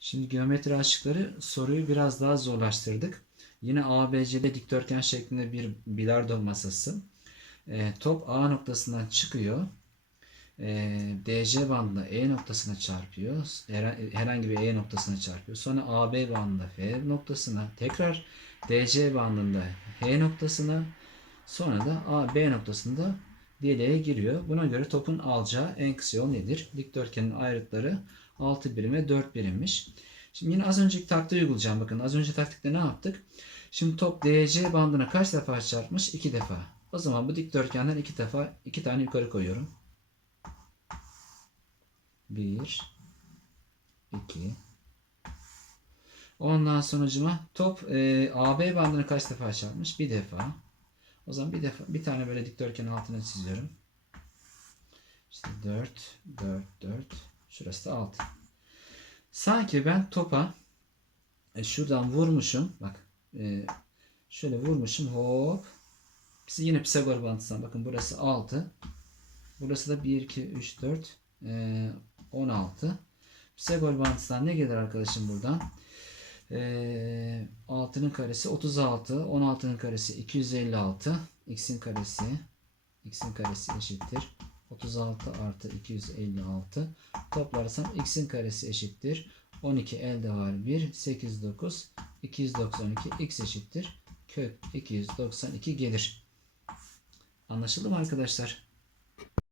Şimdi geometri aşıkları soruyu biraz daha zorlaştırdık. Yine ABCD dikdörtgen şeklinde bir bilardo masası. E, top A noktasından çıkıyor. E, DC bandında E noktasına çarpıyor. Her- Herhangi bir E noktasına çarpıyor. Sonra AB bandında F noktasına. Tekrar DC bandında H noktasına. Sonra da A, B noktasında deliğe giriyor. Buna göre topun alacağı en kısa yol nedir? Dikdörtgenin ayrıtları 6 birim ve 4 birimmiş. Şimdi yine az önceki taktiği uygulayacağım. Bakın az önceki taktikte ne yaptık? Şimdi top DC bandına kaç defa çarpmış? 2 defa. O zaman bu dikdörtgenden 2 defa 2 tane yukarı koyuyorum. 1 2 Ondan sonucuma top e, AB bandına kaç defa çarpmış? Bir defa. O zaman bir defa bir tane böyle dikdörtgen altına çiziyorum. İşte 4 4 4 şurası da 6. Sanki ben topa e, şuradan vurmuşum. Bak e, şöyle vurmuşum hop. Biz yine Pisagor bantısından bakın burası 6. Burası da 1 2 3 4 e, 16. Pisagor bantısından ne gelir arkadaşım buradan? E, 6'nın karesi 36. 16'nın karesi 256. X'in karesi X'in karesi eşittir. 36 artı 256. Toplarsam X'in karesi eşittir. 12 elde var 1. 8 9. 292 X eşittir. Kök 292 gelir. Anlaşıldı mı arkadaşlar?